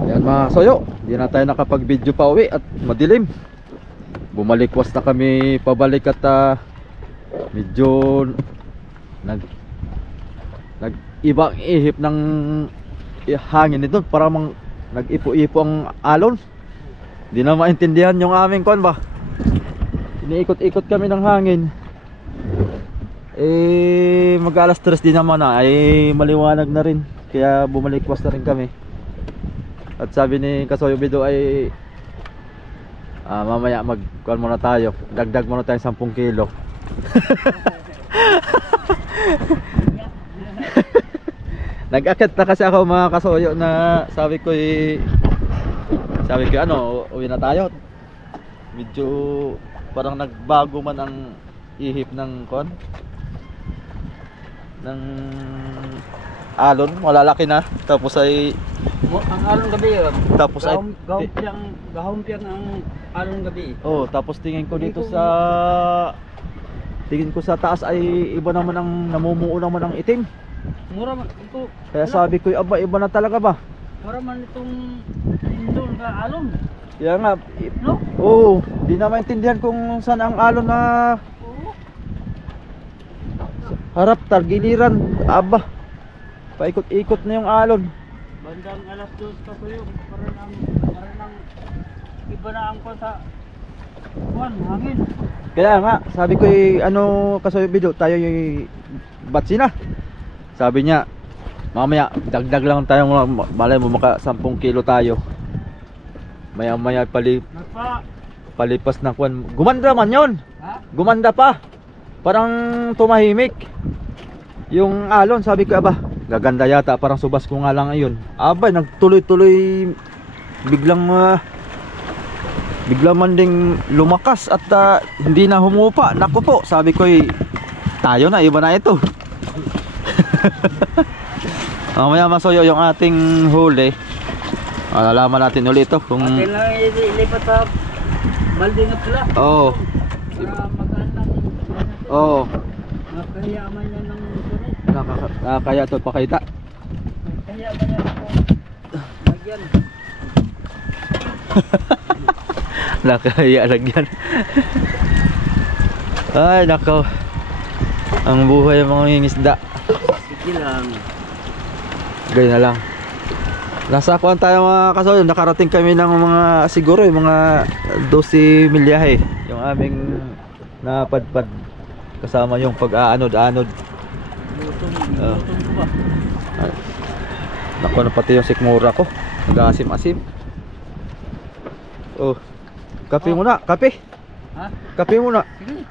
Ayan mga soyo, hindi na tayo nakapag-video pa uwi at madilim. Bumalikwas na kami pabalik at medyo nag-ibang ihip ng hangin nito. Parang nag-ipo-ipo ang alon. Hindi na maintindihan yung aming kon ba. Iniikot-ikot kami ng hangin. Mag alas 3 din naman na, maliwanag na rin. Kaya bumalikwas na rin kami. At sabi ni Kasoyo Bido ay mamaya magkuhan muna tayo. Dagdag muna tayo 10 kilo. Nag-akit na kasi ako mga Kasoyo na sabi ko ano, uwi na tayo. Medyo parang nagbago man ang ihip ng kon ng alon, malalaki na. Tapos ay ang alon gabi, tapos ay gahong piyang ang alon gabi. oh, tapos tingin ko sa taas ay iba naman ang namumuo naman ang itim. Mura man ito. Kaya sabi ko, aba, iba na talaga ba? Mura man itong indol na alon. Kaya nga, No? oh, di na maintindihan kung saan ang alon na harap, targiliran, aba. Paikot-ikot na yung alon. Bandang alas 2 pa ko yung parang iba na ang sa hangin. Kaya nga, sabi ko ano, Kasoyo Bido, tayo yung batsi na. Sabi niya, mamaya dagdag lang tayo, malay mo maka 10 kilo tayo. Maya palipas na kwan. Gumanda man yon. Ha? Gumanda pa. Parang tumahimik yung alon. Sabi ko, aba, gaganda yata, parang subas ko nga lang ayun. Aba, nagtuloy-tuloy, biglang man ding lumakas at hindi na humupa. Naku po, sabi ko, tayo na, iba na ito. Mamaya masoyo yung ating huli. Malalaman natin ulit ito kung atin na ilipat sa balding at sila. Oo. Para magaan lang. Oo. Nakahiyaman yan ng sunod. Kaya ito pakita. Nakahiyaman yan ako. Lagyan. Nakaya lagyan. Ay nako, ang buhay ng mga ngingisda. Sige lang. Ganyan na lang. Nasa kuan tayo mga Kasoyo, nakarating kami ng mga siguro yung mga 12 milyahe yung aming napadpad kasama yung pag-aanod-anod. Lutong ko ba? Naku na pati yung sikmura ko, nag-asim-asim. Oh, kape muna, kape. Ha? Kape muna. Sige.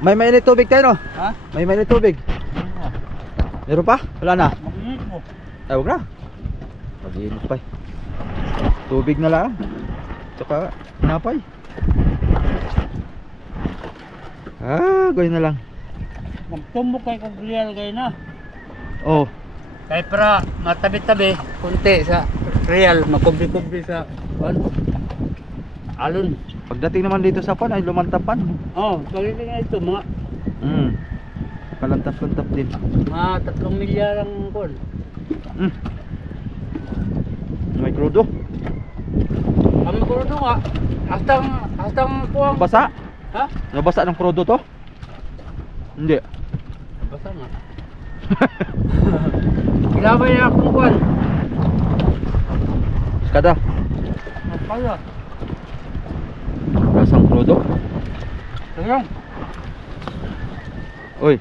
May mainit tubig tayo no? Ha? May mainit tubig. Meron pa? Wala na? Makinit mo. Ay, huwag na. Mag-iinit pa. Tubig na lang. Tsaka napay. Gawin na lang. Magtumbok kay kong real kayo na. Oh, Kaya para matabi-tabi, kunti sa real, makubri-kubri sa alon. pagdating naman dito sa pan ay lumantapan. Oh, pagdating nga ito, mga Kalantap-lantap din. 3 milyar ang kon. May krudo. Ang magkurudo nga, hastang kuwang. Basa? Ha? Nabasa ng krudo to? Hindi. Basta nga. Ilabay na akong kuwan. Kada. Napala. Basang krudo. Tingnan. Uy,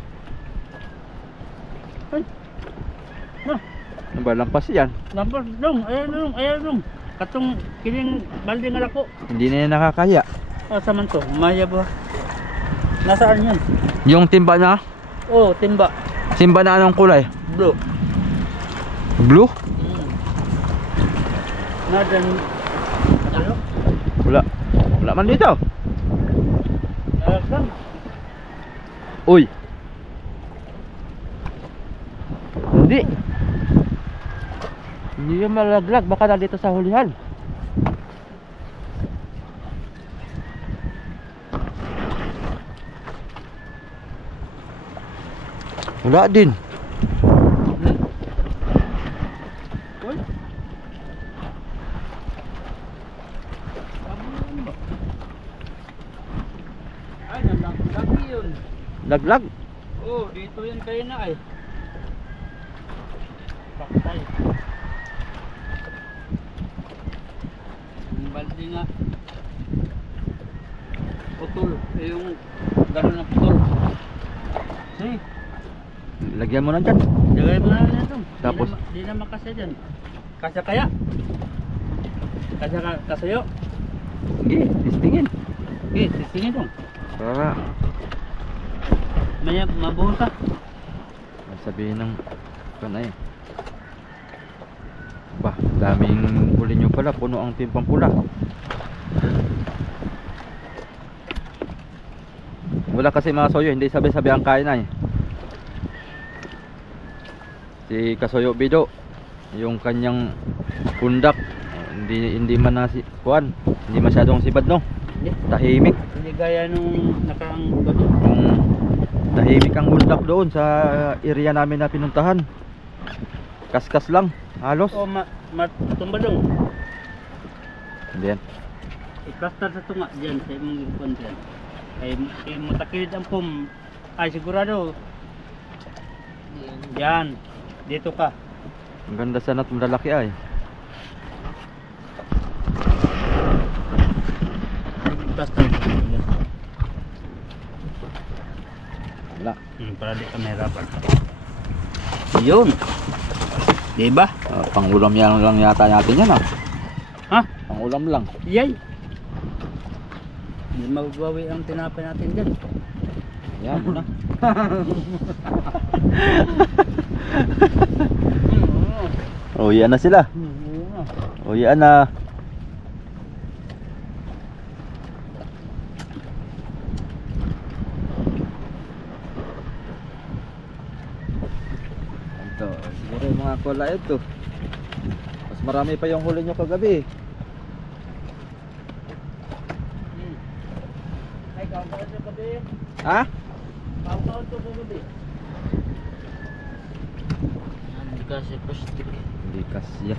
Ay. Na, ano ba lampas yan? lampas dong, ayan dong. Katong kining balde nga ako. Hindi na yan nakakaya. Asa man to? Maya ba? Nasaan yan? Yung timba na? Oh, timba. Timba na anong kulay? Blue. Blue? Nadan. Ano? Wala. Wala man dito. Nasaan? Uy. Hindi. Hindi yung malaglag. Baka na dito sa hulihan. Wala din. Uy. Laglag. Oh, dito yan kayo na ay. Paktay. Yung balde nga. Putol. Eh, yung gano'n na putol. See? Lagyan mo na dyan. Lagay mo na rin ito. Tapos? Di na makasya dyan. Kasya kaya? Kasya ka, kasayo? Sige, testingin. Okay, titingin dong. Para Maya, mabuta. sabihin ng kanay. Bah, daming huli nyo pala. Puno ang timpang pula. Wala kasi mga soyo, hindi sabi-sabi ang kain ay. Si Kasoyo Bido, yung kanyang pundak, hindi man na si kuan, hindi masyadong sibad no. Tahimik. Hindi gaya nung nakaang gabi. Tahimik ang pundak doon sa area namin na pinuntahan. Kaskas lang, halos. O, matumba dong. Hindi yan. Iklastar sa tunga dyan sa imong ipon dyan. Ay matakilid ang pum. Ay sigurado. Yan. Dito ka. Ang ganda sana at malalaki ay. Iklastar. Wala. Para di ka mahirapan. Yun. Diba? Pangulam yan lang yata natin yan ah. Ha? Pangulam lang. Yay. Hindi magbawi ang tinapay natin dyan. Yan mo na. Uwian na sila. Uwian na. Ito, siguro yung mga kola ito. Mas marami pa yung huli nyo kagabi. Ay, kawan-kawan sa gabi. Ha? Kawan-kawan sa gabi. Hindi kasi plastic. Hindi kasya.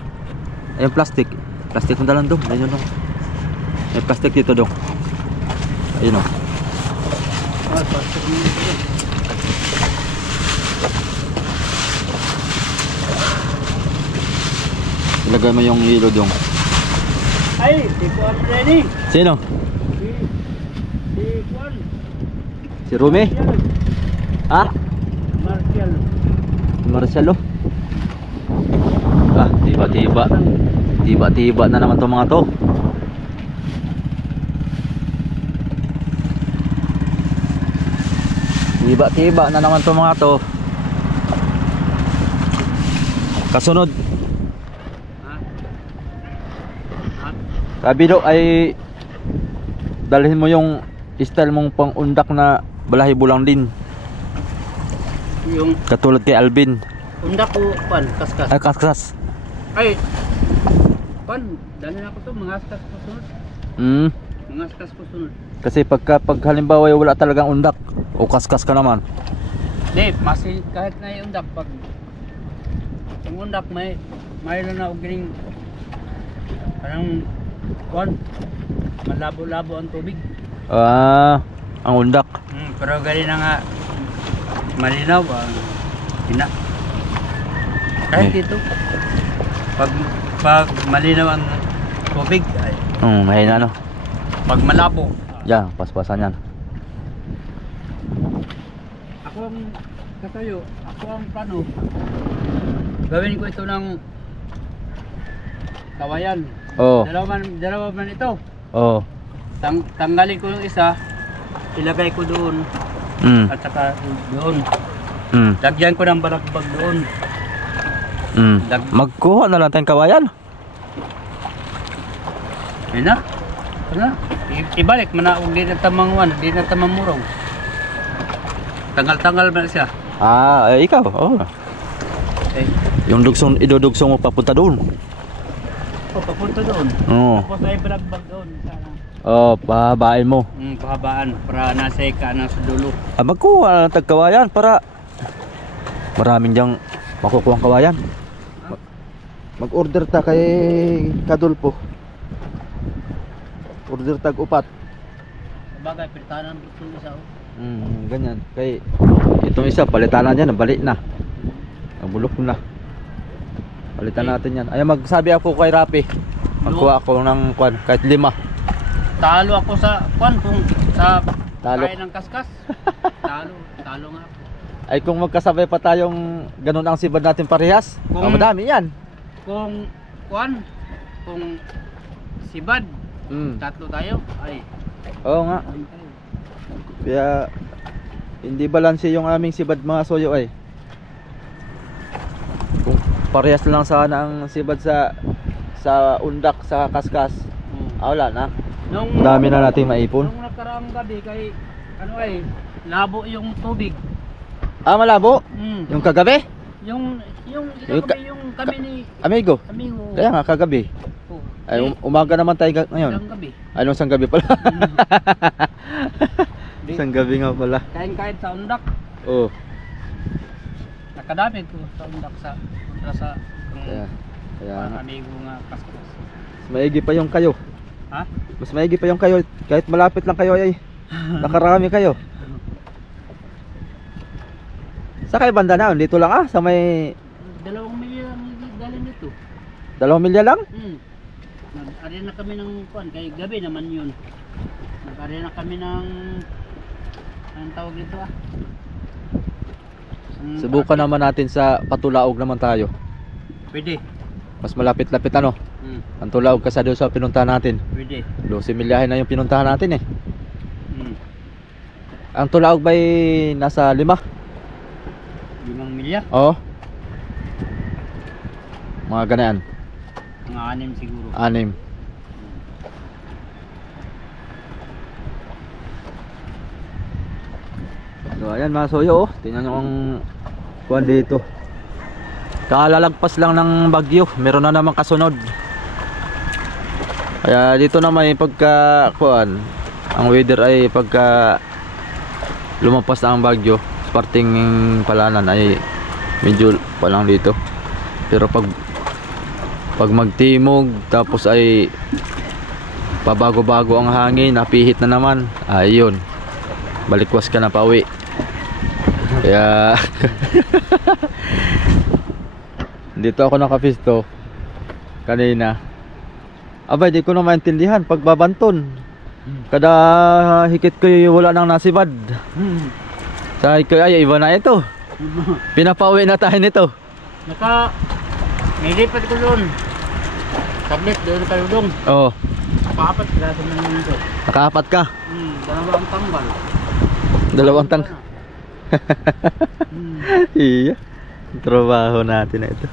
Ayun plastic. Plastic mo dalang dong. Ayun dong. May plastic dito dong. Ayun o. Ah, plastic mo ito. Ilagay mo yung hilo dong. Ay, di ko ano rin eh. Sino? Si Juan. Si Rumi? Ha? Marcial. Marcelo? Ah, tiba-tiba. Tiba-tiba na naman itong mga to. Tiba-tiba na naman itong mga to. Kasunod. Sabi do ay dalhin mo yung style mong pang-undak na balahibo lang din. Yung Katulad kay Alvin. undak ko, pan, kaskas. Ay, kaskas. Ay, pan, dali na ko to, mangaskas ko sunod. Mangaskas ko sunod. Kasi pag halimbawa wala talagang undak o kaskas ka naman. Di, masih kahit na yung undak, pag yung undak may na og gining parang kuan, malabo-labo ang tubig. Ah, ang undak. Pero gali na nga malinaw ang ina. Kahit dito pag malinaw ang tubig ay Ayun ano. pag malabo. Yan, paspasan yan. Ako ang katayo, ako ang plano. Gawin ko ito ng kawayan. Oo. Dalawa man ito. Oo. Tanggalin ko yung isa, ilagay ko doon at saka doon. Lagyan ko ng balagbag doon. Magkuha na lang tayong kawayan. Yun na. Ano? Ibalik mo na, hindi na tamangwan, hindi na tamamurong. Tanggal-tanggal ba na siya? Ah, ikaw. Oo. Okay. Yung dugsong, idudugsong mo papunta doon. O, papunta doon. Oo. Tapos ay balagbag doon. Sana. Oh, pahabain mo. Pahabaan para nasa ika na sa dulo. Ah, magkuha na ng tagkawayan para maraming diyang makukuha ang kawayan. Mag-order ta kay Kadulpo. Order tag upat. Bagay, pintahan ang dulo sa Ganyan. Kay itong isa palitan na dyan, nabalik na. Nabulok na. Palitan natin yan. Ay magsabi ako kay Rapi. Magkuha ako ng kwan, kahit 5. Talo ako sa kwan kung sa Talo. kain ng kaskas. Talo nga ako. Ay kung magkasabay pa tayong ganun ang sibad natin parehas. Kung- Madami yan. Kung kwan, kung sibad, tatlo tayo. Ay, Oo nga. ayun tayo. Kaya hindi balanse yung aming sibad mga soyo ay. Kung parehas lang sana ang sibad sa undak sa kaskas. Wala na. Nung Dami na nating maipon. Nung nakaraang gabi kay ano ay labo yung tubig. Malabo. Yung kagabi? Yung Yung kami ni Amigo. amigo. Kaya nga kagabi. Oh, Ay umaga naman tayo ngayon. ilang gabi. Ay nung isang gabi pala. Isang gabi nga pala. Kain-kain sa undak. Oh. Nakadami ko sa undak sa kontra sa Kaya nga. amigo nga kaskas. Mas maigi pa yung kayo. Ha? Mas maigi pa yung kayo. Kahit malapit lang kayo ay nakarami kayo. Sa kayo banda na? Dito lang sa may 2 milyon ang dalhin nito. 2 milya lang? Nag-ari na kami ng kuan kay gabi naman yun. Nag-ari na kami ng anong tawag dito Subukan naman natin sa Patulaog naman tayo. Pwede. Mas malapit-lapit ano? Ang Tulaog kasi doon sa pinuntahan natin. Pwede. 12 milyahe na yung pinuntahan natin eh. Mm. Ang Tulaog ba'y nasa 5? 5 milya? Oo. Mga ganyan. Mga 6 siguro. 6. So ayan mga soyo tingnan nyo ang kuwan dito. Kalalagpas lang ng bagyo, meron na namang kasunod. Kaya dito na may pagka kuwan, ang weather ay pagka lumampas na ang bagyo, parting palanan ay medyo pa lang dito. Pero pag magtimog tapos ay pabago-bago ang hangin, napihit na naman, ayun, balikwas ka na pauwi. Kaya dito ako nakapisto kanina. Abay, di ko na maintindihan pagbabanton. Kada hikit ko wala nang nasibad. Sabi ko ay iba na ito. Pinapauwi na tayo nito. Nilipat ko doon. Tablet doon kayo doon. Oo. Naka-4 graso na naman ito. Naka-4 ka. Dalawang tambal. Dalawang tang. Iya. Trabaho natin na ito.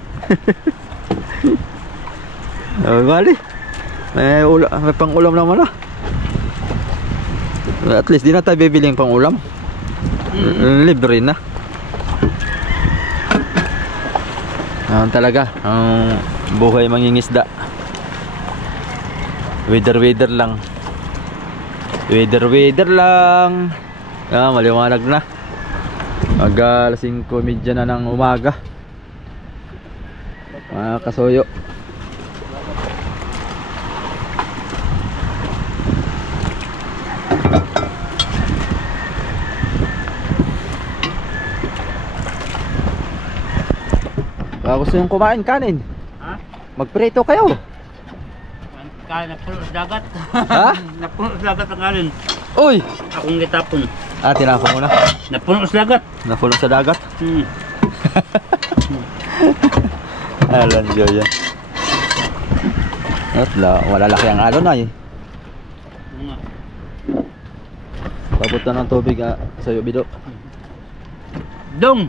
Bali. May pang-ulam naman na. At least di na tayo bibiling pang-ulam. Libre na. Talaga ang buhay mangingisda. Weather lang. Weather lang. Maliwanag na. Mag 5:30 na ng umaga. Mga kasoyo. Gusto yung kumain kanin. Ha? Magprito kayo. Kaya napuno sa dagat. Ha? Napuno sa dagat ang kanin. Uy! Akong gitapon. Tinapon mo na. Napuno sa dagat. Napulong sa dagat. Alan Joya. At wala laki ang alon ay. Papunta ng tubig sa'yo, Bido. Dong!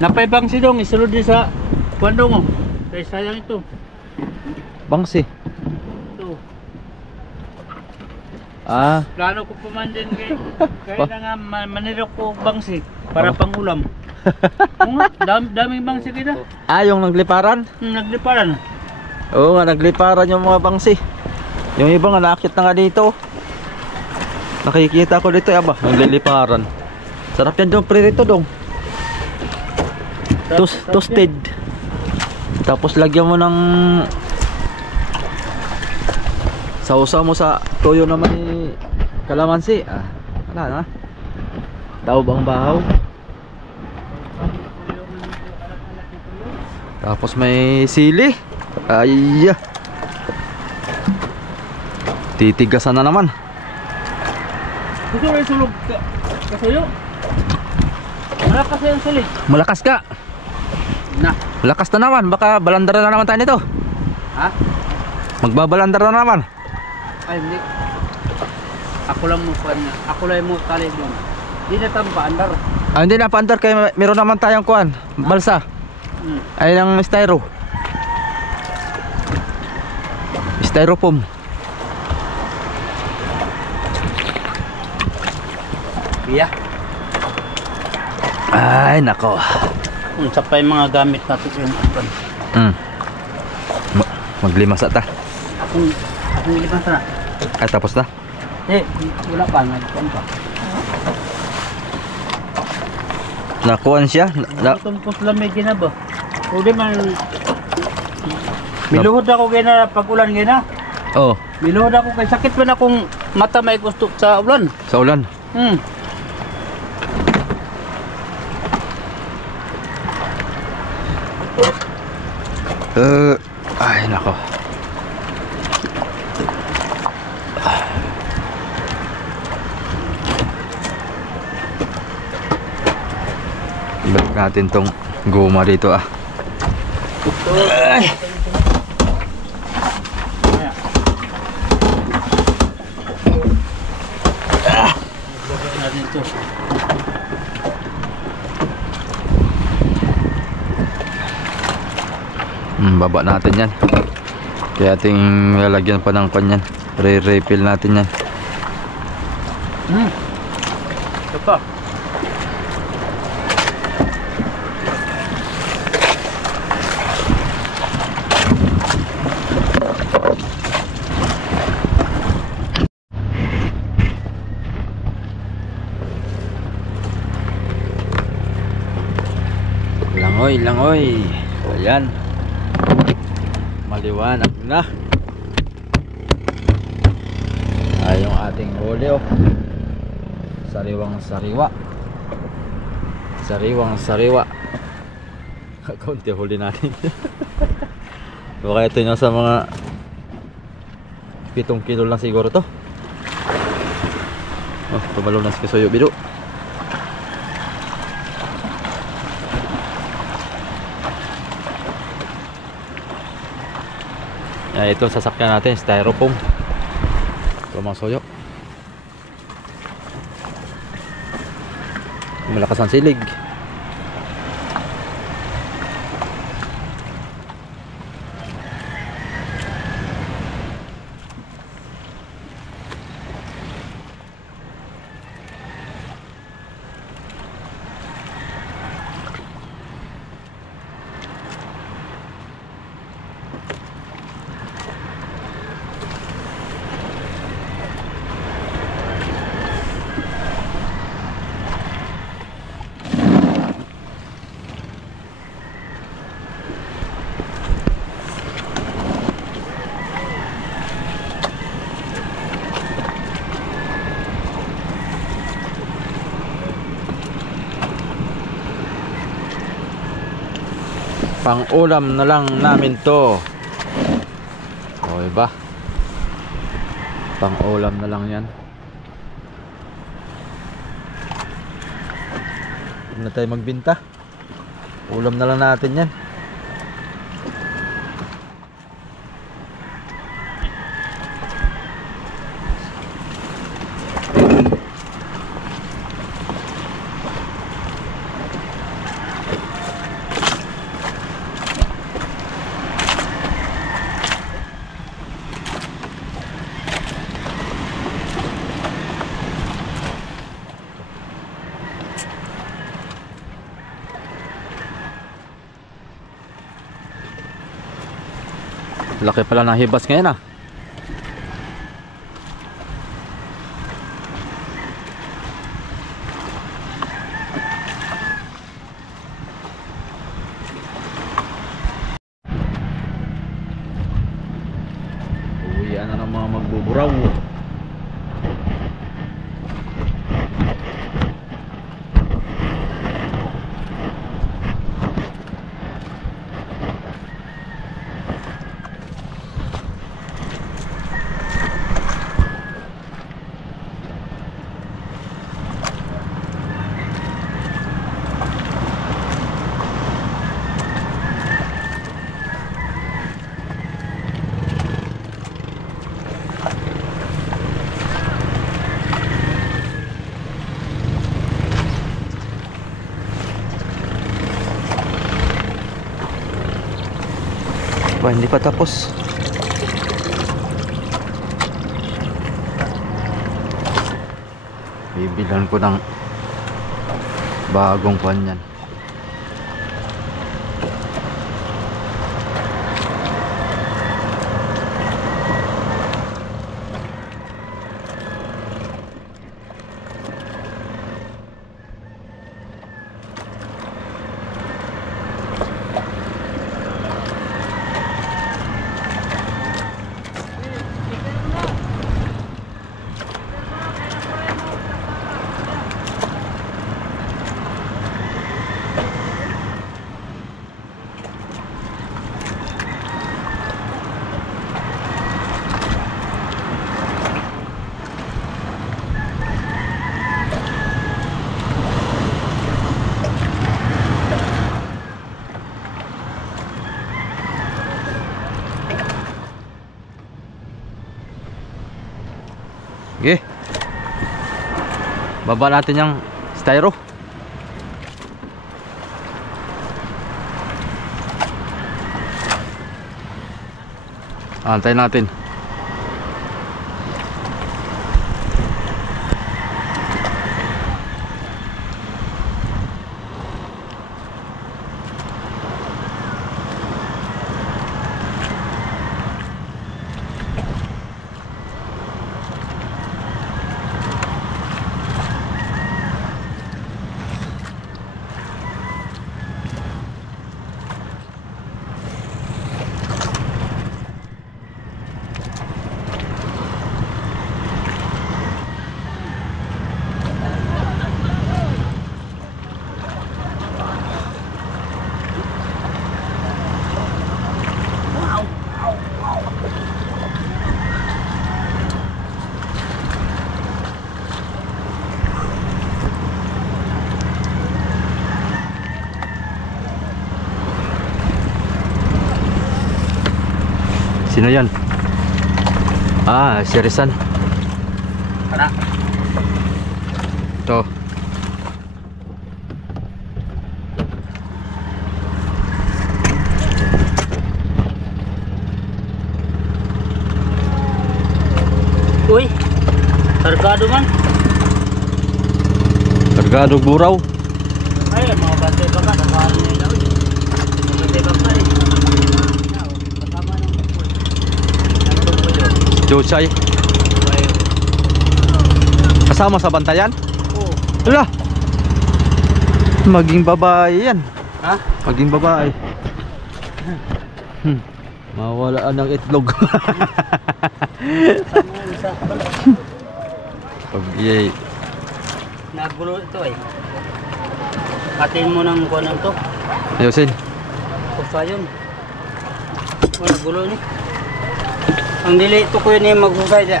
Napaibang si Dong, isunod din sa Kwandong. Kaya sayang ito. Bangsi. Ito. Ah, Plano ko paman din kaya na nga manirok ko bangsi para pangulam. Oo nga, daming bangsi kita. yung nagliparan? Nagliparan. Oo nga, nagliparan yung mga bangsi. Yung iba nga nakakit na nga dito. Nakikita ko dito, nagliliparan. Sarap yan dong, prito dong. Toasted. Tapos lagyan mo ng sausaw mo sa toyo na may kalamansi. Wala na. Taob ang bahaw. Tapos may sili. Ay. Titigasan na naman. Gusto mo yung sulog kasuyo? Malakas yung sulit. Malakas ka. Na. Malakas na naman. Baka balandara na naman tayo nito. Ha? Magbabalandara na naman. Ay, hindi. Ako lang mo pa niya. Ako lang mo tali doon. Hindi na tamba, andar. Ah, hindi na paandar kaya meron naman tayong kuan. Balsa. Ay ng styro. Styrofoam. Iya. Ay nako. Unsa pa yung mga gamit natin yung apron. Maglimas ata. Akong ilipan na. Ay tapos na. Wala pa. Nagkuhan pa. Nakuan siya. Itong pusla may ginaba. O di man. Miluhod ako gina pag ulan gina. Oh, Miluhod ako kay sakit pa na akong mata may gusto sa ulan. sa ulan. Ay nako. Balik natin tong goma dito ah. Ay. Natin ito. Baba natin yan. Kaya ating lalagyan pa ng kanyan. Re-refill natin yan. Ito pa. Langoy, langoy. Ayan. Maliwanag na. Ay yung ating huli oh. Sariwang sariwa. Sariwang sariwa. Kaunti huli natin. Baka ito nyo sa mga 7 kilo lang siguro to. Oh, tumalo na si Kasuyo Bido. Ito sasakyan natin, styrofoam. Ito mga soyo. Malakas ang silig. Pang ulam na lang namin to. O iba. Pang ulam na lang yan. Huwag na tayo magbinta. Ulam na lang natin yan. Laki pala ng hibas ngayon ah. Uwian na ng mga magbuburaw. Ba, hindi pa tapos. Bibilan ko ng bagong pan yan. Okay. Baba natin yung styro. Antayin natin. Sino yan? Ah, si Rizan. Tara. Ito. Uy, kargado man. Kargado buraw. Ay, mga bantay baka, nakaano nila. Uy, mga bantay baka eh. Kasama ng tungkol. Ang tungkol yun. Josay. Ay, Kasama sa bantayan? oo. Ala! Maging babae yan. Ha? Maging babae. Mawalaan ng itlog. Kasama yung isa. Pag iyay. Nagulo ito eh. Katiin mo ng kuwan to. Ayusin. Kusa yun. Wala gulo ni. Ang dili ito ko yun yung maghusay dyan.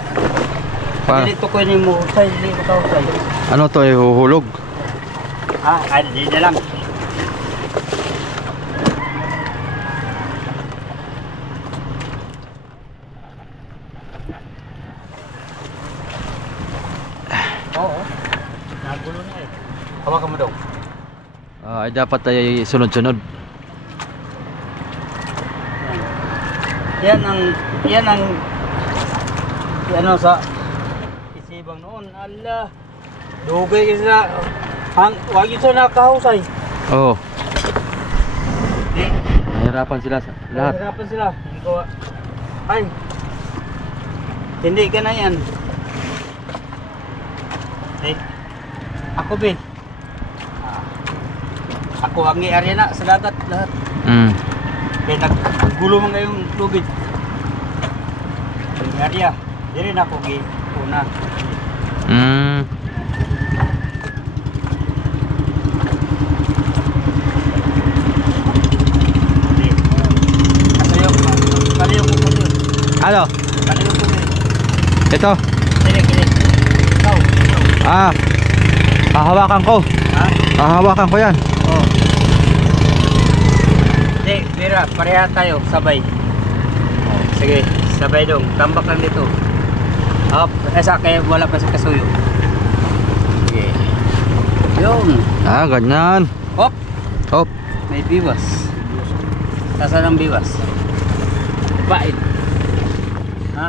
Pa, Dili ito ko yun yung maghusay. Dili ko kahusay. ano to eh, huhulog. Ay, di na lang. Oo. Nagulo na eh. Hawakan mo daw. Ay dapat ay sunod-sunod. Yan ang ano sa isibang noon. Ala. Dugay kasi na wag ito nakahusay. Oo. Di. Nahirapan sila sa lahat. Hirapan sila. Hindi ko ay. Hindi ka na yan. Eh. Ako be. Ako ang area na sa dagat lahat. Mm. Kaya naggulo man ngayong tubig. Ang area. Di rin ako una. Mm. Kaliyo ko po yun. Ano? Kaliyo ko yun. Ito. Kili. Ikaw. Ah. Hahawakan ko. Ha? Hahawakan ko yan. Oo. Hindi, Mira, pareha tayo, sabay. Sige, sabay dong. Tambak lang dito. Up. Sa kaya wala pa sa kasuyo. Sige. Yun. Ah, ganyan. Hop. Hop. May biwas. Saan ang biwas? Pait. Ha?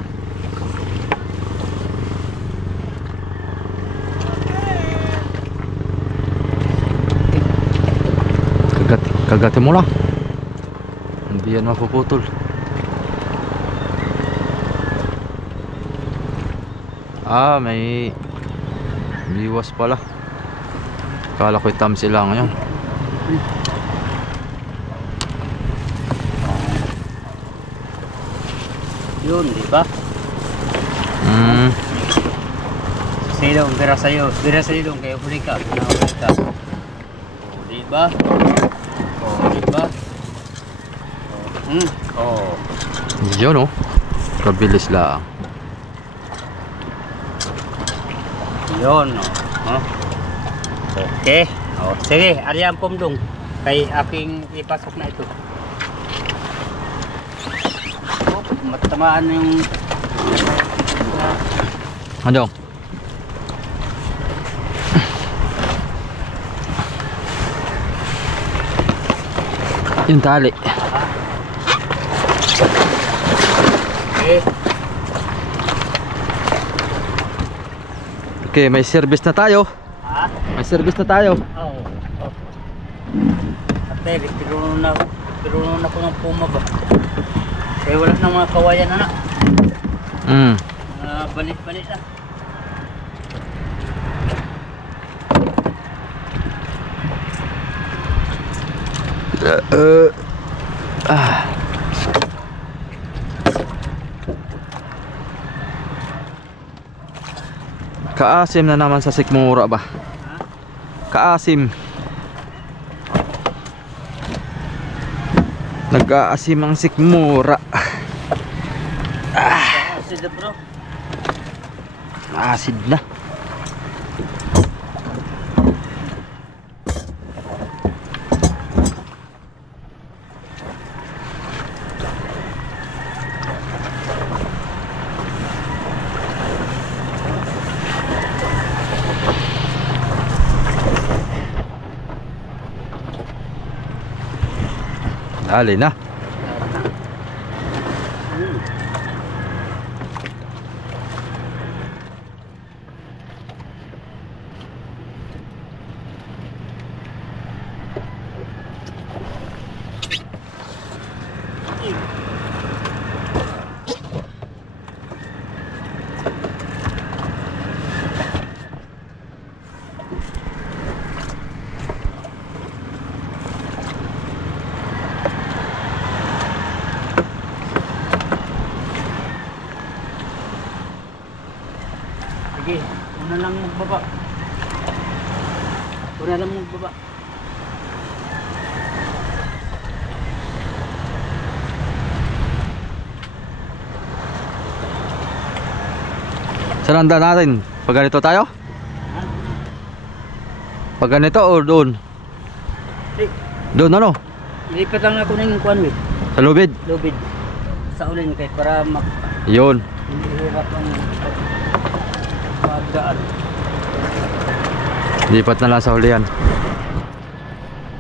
Kagatin mo lang. Hindi yan mapuputol. May biwas pala. Kala ko'y tamsi lang yan. Yun, di ba? Sa'yo dong, bira sa'yo dong, kaya huli ka, pinahuli ka. O, di ba? O, di ba? O, Yun oh. Kabilis lang. yun, o. Okay. O, sige, ariyan pumdong. Kay aking ipasok na ito. O, matamaan yung... Ano? Yung tali. Okay. Okay, may service na tayo. Ha? May service na tayo. Oo. Ate, piruno na ko ng puma ba? Kaya wala na mga kawayan na na. Balit-balit na. Kaasim na naman sa sikmura ba? Ha? Kaasim. Nag-aasim ang sikmura. Sida bro. Acid na. Dali na. Sige, una lang magbaba. Una lang magbaba. Saan ang daan natin? Pag ganito tayo? Ha? Pag ganito o doon? Hey, Doon ano? ilipat lang ako ng kuwan with. Sa lubid? Lubid. Sa ulin kay para Yun. hindi hirap ang pagdaan. Lipat na lang sa hulihan.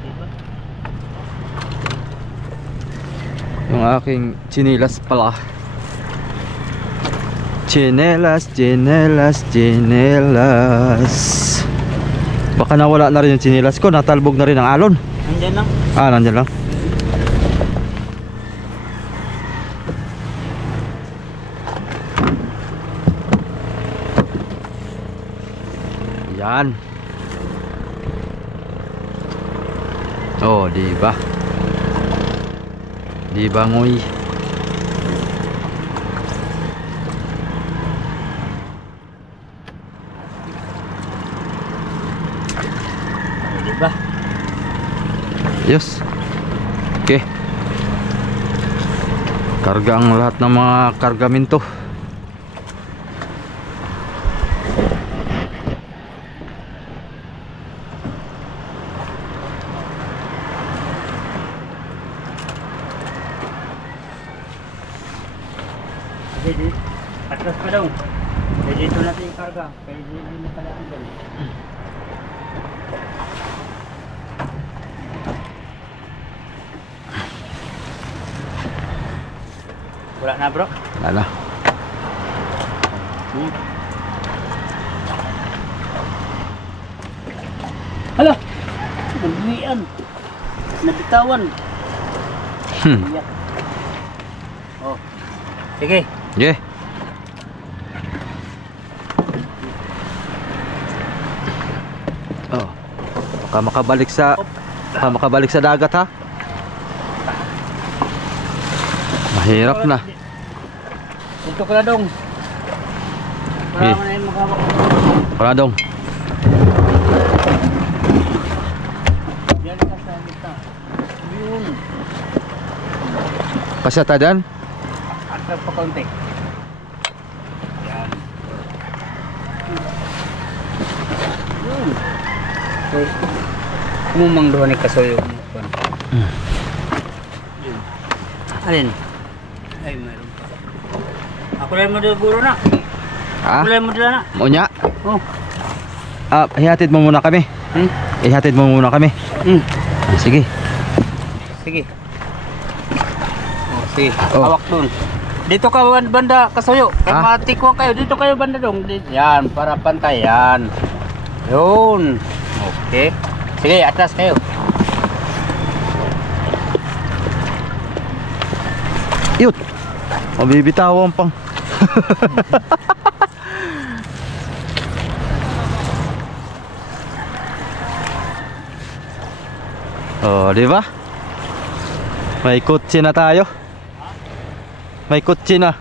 Diba? Yung aking chinilas pala. Chinelas, chinelas, chinelas. Baka nawala na rin yung chinilas ko. Natalbog na rin ang alon. Andyan lang. Nandyan lang. Yan. Oh, di ba? Di ba ngoy? Diba? Yes. Okay. Karga ang lahat ng mga kargamento. Jadi, atras pa daw. Kaya dito natin yung karga. Kaya dito na pala ang dali. Wala na bro. Wala na. Hala! Naglian. Nabitawan. Iyak. Oh. Sige. Yeah. Oh. Baka makabalik sa dagat ha. Mahirap na. Dito ka na dong. Para Eh. mo na yung makawak. Wala dong. Yan ka sa kita. Yun. Kasya tayo dyan? Atas pa kaunti. Yan. Yun. Okay. Kumumang doon ni Kasoyo. Yun. Alin? Ay, mayroon pa. Ako lang mo doon guro na. Ha? Ako lang mo doon na. Unya? Oh. Ihatid mo muna kami. Ihatid mo muna kami. Sige. Sige. Oh, sige. Oh. Hawak doon. Dito ka banda Kasoyo. Ha? Matikwa kayo. Dito kayo banda dong. Yan, para pantay yan. Yun. Okay. Sige, atras kayo. Yut. Mabibitawan pang. Oh, di ba? May kutsi na tayo. May kutsi na.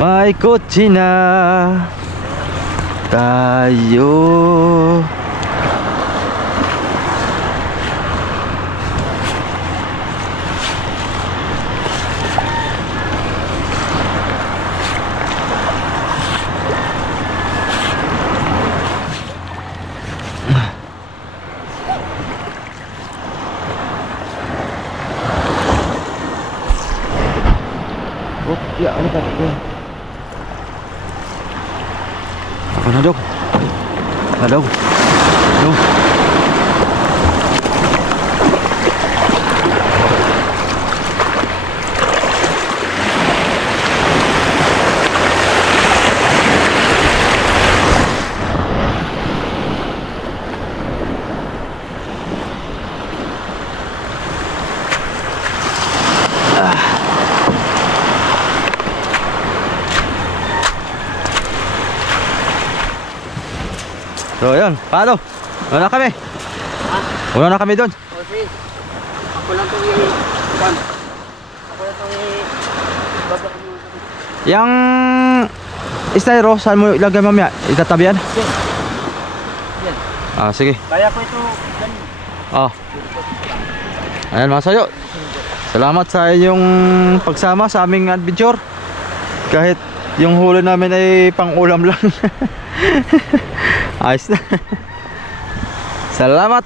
May kutsi na tayo. Oh, ya, ano ka? Ako na dong. Dong. Dong. So yun, paano? Una na kami. Una na kami doon. O sige. Ako lang itong i-pan. Ako lang itong i-babak mo. Yang styro, saan mo ilagay mamaya? Itatabi yan? Yan. Ah, sige. Kaya ko ito. Yan. Oh. Ayan mga sayo. Salamat sa inyong pagsama sa aming adventure. Kahit yung huli namin ay pang ulam lang. Ayos na. Salamat.